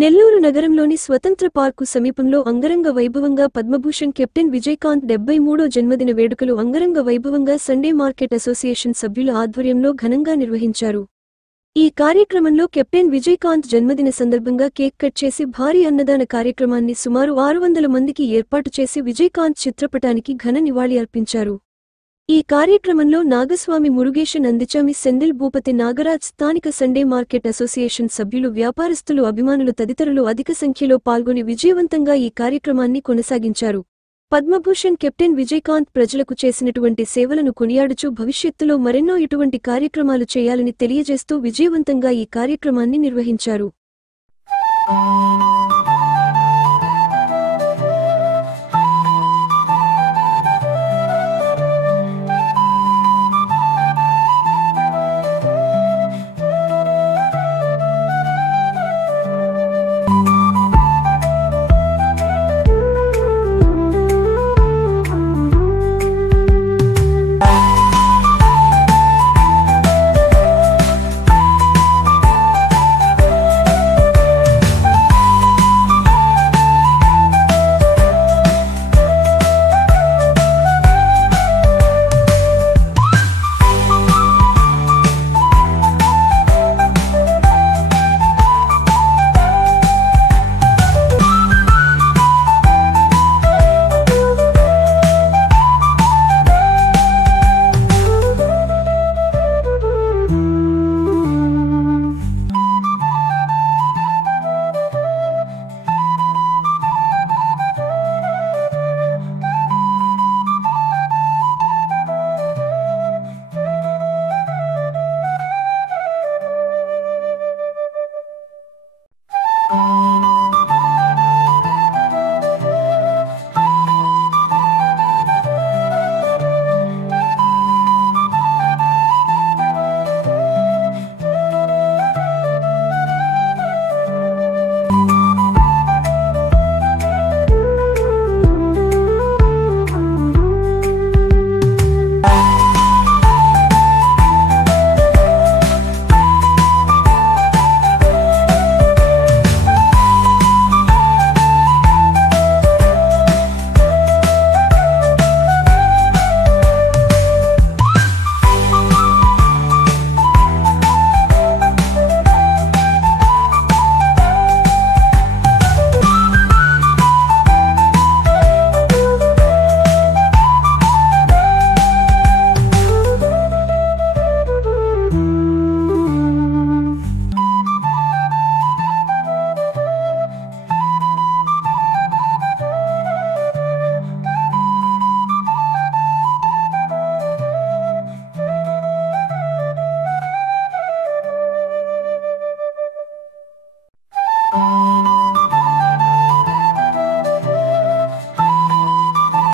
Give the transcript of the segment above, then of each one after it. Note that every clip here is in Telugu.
నెల్లూరు నగరంలోని స్వతంత్ర పార్కు సమీపంలో అంగరంగ వైభవంగా పద్మభూషణ్ కెప్టెన్ విజయకాంత్ 73వ జన్మదిన వేడుకలు అంగరంగ వైభవంగా సండే మార్కెట్ అసోసియేషన్ సభ్యుల ఆధ్వర్యంలో ఘనంగా నిర్వహించారు. ఈ కార్యక్రమంలో కెప్టెన్ విజయకాంత్ జన్మదిన సందర్భంగా కేక్ కట్ చేసి భారీ అన్నదాన కార్యక్రమాన్ని సుమారు 600 మందికి ఏర్పాటు చేసి విజయకాంత్ చిత్రపటానికి ఘన నివాళి అర్పించారు. ఈ కార్యక్రమంలో నాగస్వామి మురుగేశన్ అందిచామి సెందిల్ భూపతి నాగరాజ్ స్థానిక సండే మార్కెట్ అసోసియేషన్ సభ్యులు వ్యాపారస్తులు అభిమానులు తదితరులు అధిక సంఖ్యలో పాల్గొని విజయవంతంగా ఈ కార్యక్రమాన్ని కొనసాగించారు. పద్మభూషణ్ కెప్టెన్ విజయకాంత్ ప్రజలకు చేసినటువంటి సేవలను కొనియాడుచూ భవిష్యత్తులో మరెన్నో ఇటువంటి కార్యక్రమాలు చేయాలని తెలియజేస్తూ విజయవంతంగా ఈ కార్యక్రమాన్ని నిర్వహించారు.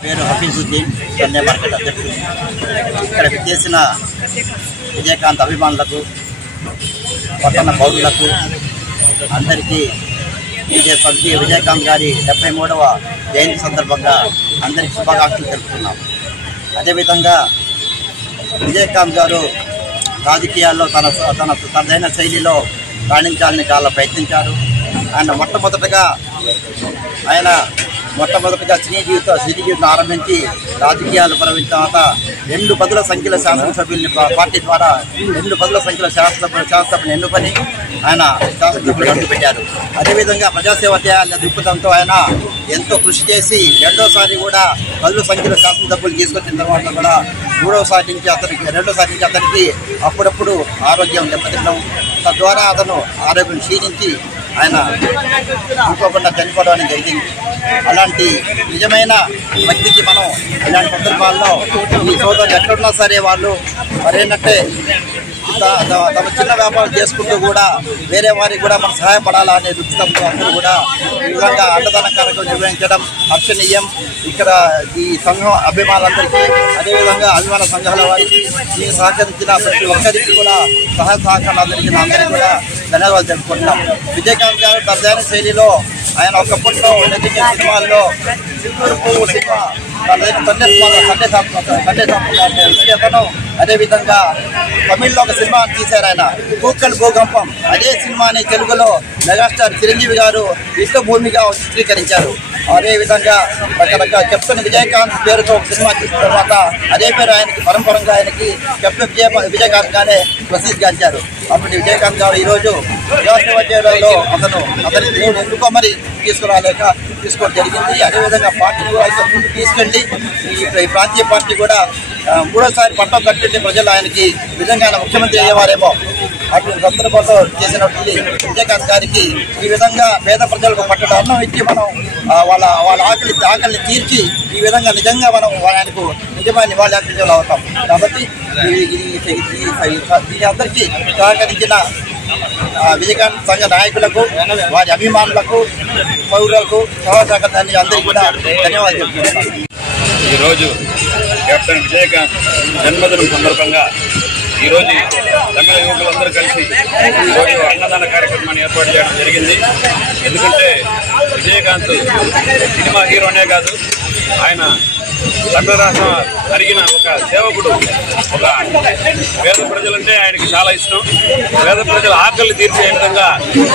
పేరు హఫీజుద్దీన్ సండే మార్కెట్ అధ్యక్షుడు. ఇక్కడ చేసిన విజయకాంత్ అభిమానులకు, పట్టణ పౌరులకు అందరికీ విజయకాంత్ గారి 73వ జయంతి సందర్భంగా అందరికీ శుభాకాంక్షలు తెలుపుతున్నాం. అదేవిధంగా విజయకాంత్ గారు రాజకీయాల్లో తనదైన శైలిలో రాణించాలని చాలా ప్రయత్నించారు. మొట్టమొదటిగా సినీ జీవితం ఆరంభించి రాజకీయాలు ప్రవహించిన తర్వాత 2 పదుల సంఖ్యలో శాసనసభ్యుల్ని పార్టీ ద్వారా 2 పదుల సంఖ్యలో శాసనసభ్యులను ఎన్నుకొని ఆయన శాసనసభ్యులు అడుగుపెట్టారు. అదేవిధంగా ప్రజాసేవ చేయాలనే దృక్పథంతో ఆయన ఎంతో కృషి చేసి రెండోసారి కూడా పదుల సంఖ్యలో శాసనసభ్యులు తీసుకొచ్చిన తర్వాత కూడా రెండోసారి నుంచి అతనికి అప్పుడప్పుడు ఆరోగ్యం దెబ్బతినడం, తద్వారా అతను ఆరోగ్యం క్షీణించి ఆయన అనుకోకుండా చనిపోవడం జరిగింది. అలాంటి నిజమైన వ్యక్తికి మనం ఇలాంటి సందర్భాల్లో ఈ సోదరులు ఎక్కడున్నా సరే వాళ్ళు మరేంటంటే తమ చిన్న వ్యాపారం చేసుకుంటూ కూడా వేరే వారికి కూడా మనం సహాయపడాలా అనే దృక్పథంతో అందరూ కూడా ఈ విధంగా అన్నదాన కార్యక్రమం నిర్వహించడం హర్షణీయం. ఇక్కడ ఈ సంఘం అభిమానులందరికీ, అదేవిధంగా అభిమాన సంఘాల వారికి దీనికి సహకరించిన ప్రతి ఒక్కరికి కూడా సహాయ సహకారాలు అందరికీ కూడా ధన్యవాదాలు తెలుపుకుంటున్నాం. విజయకాంత్ గారు తనదైన శైలిలో ఆయన ఒకప్పట్లో నటించిన సినిమాల్లో సినిమా సండే అదేవిధంగా తమిళ్లో ఒక సినిమా తీశారు ఆయన, పూక్కల్ భూకంపం. అదే సినిమాని తెలుగులో మెగాస్టార్ చిరంజీవి గారు యుద్ధభూమిగా చిత్రీకరించారు. అదేవిధంగా రకరకాల కెప్టెన్ విజయకాంత్ పేరుతో ఒక సినిమా తీసిన తర్వాత అదే పేరు ఆయనకి పరంపరంగా ఆయనకి కెప్టెన్ విజయకాంత్ గానే ప్రసిద్ధిగాంచారు. అప్పుడు విజయకాంత్ గారు ఈరోజు వ్యవస్థలో అతని దేవుడు ఎందుకో మరి తీసుకురాలేక తీసుకోవడం జరిగింది. అదేవిధంగా పార్టీని కూడా ముందుకు తీసుకెళ్ళి ఈ ప్రాంతీయ పార్టీ కూడా మూడోసారి పట్టం కట్టింటే ప్రజలు ఆయనకి విధంగా ఆయన ముఖ్యమంత్రి అయ్యేవారేమో అటువంటి సందర్భంలో చేసినటువంటి విజయకాంత్ గారికి ఈ విధంగా పేద ప్రజలకు పట్టడం అన్నం ఇచ్చి మనం వాళ్ళ ఆకలిని తీర్చి ఈ విధంగా నిజంగా మనం ఆయనకు నిజమైన నివాళి అర్పించేలా అవుతాం. కాబట్టి దీని అందరికీ సహకరించిన విజయకాంత్ సంఘ నాయకులకు, వారి అభిమానులకు, పౌరులకు, సహకారాన్ని అందరికీ కూడా ధన్యవాదాలు చెప్తున్నాను. ఈరోజు కెప్టెన్ విజయకాంత్ జన్మదినం సందర్భంగా ఈరోజు తమిళ యువకులందరూ కలిసి ఈరోజు అన్నదాన కార్యక్రమాన్ని ఏర్పాటు చేయడం జరిగింది. ఎందుకంటే విజయకాంత్ సినిమా హీరోనే కాదు, ఆయన తమిళ రాష్ట్రం జరిగిన ఒక సేవకుడు. ఒక పేద ప్రజలంటే ఆయనకి చాలా ఇష్టం. పేద ప్రజల ఆకలి తీర్చే విధంగా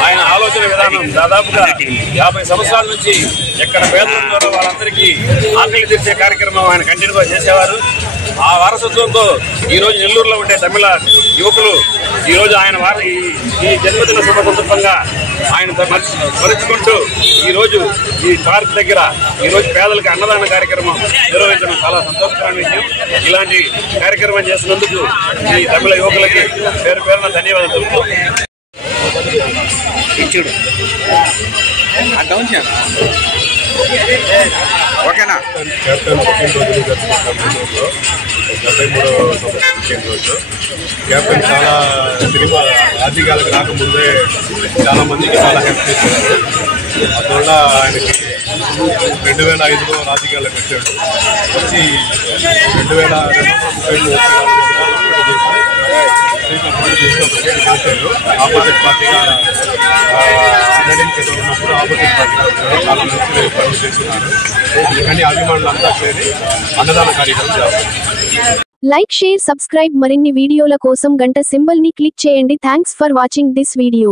ఆయన ఆలోచన విధానం దాదాపుగా 50 సంవత్సరాల నుంచి ఎక్కడ పేదలు ఉన్నారో వాళ్ళందరికీ ఆకలి తీర్చే కార్యక్రమం ఆయన కంటిన్యూగా చేసేవారు. ఆ వారసత్వంతో ఈరోజు నెల్లూరులో ఉండే తమిళ యువకులు ఈరోజు ఆయన ఈ జన్మదిన శుభ సందర్భంగా ఆయన మరుచుకుంటూ ఈరోజు ఈ పార్క్ దగ్గర ఈరోజు పేదలకు అన్నదాన కార్యక్రమం నిర్వహించడం చాలా సంతోషకరమైన విషయం. ఇలాంటి కార్యక్రమం చేసినందుకు ఈ తమిళ యువకులకి పేరు పేరున ధన్యవాదాలు తెలుపుతూ ఓకేనా. కెప్టెన్ పుట్టినరోజులు జరుపుకుంటాం. 73వ పుట్టినరోజు. కెప్టెన్ చాలా సినిమా రాజకీయాలకు రాకముందే చాలా మందికి చాలా హెల్ప్ చేశారు. అందువల్ల ఆయనకి 2005లో రాజకీయాలకు వచ్చాడు. వచ్చి 2002 చేశారు. ఆపోజిట్ పార్టీగా ఉన్నప్పుడు ఆపోజిట్ పార్టీగా వచ్చారు. చాలా మంచి పనులు చేస్తున్నారు. కానీ అభిమానులు అంతా చేరి అన్నదాన కార్యక్రమం చేస్తారు. Like, share, subscribe. మరిన్ని వీడియోల కోసం గంట సింబల్ ని క్లిక్ చేయండి. Thanks for watching this video.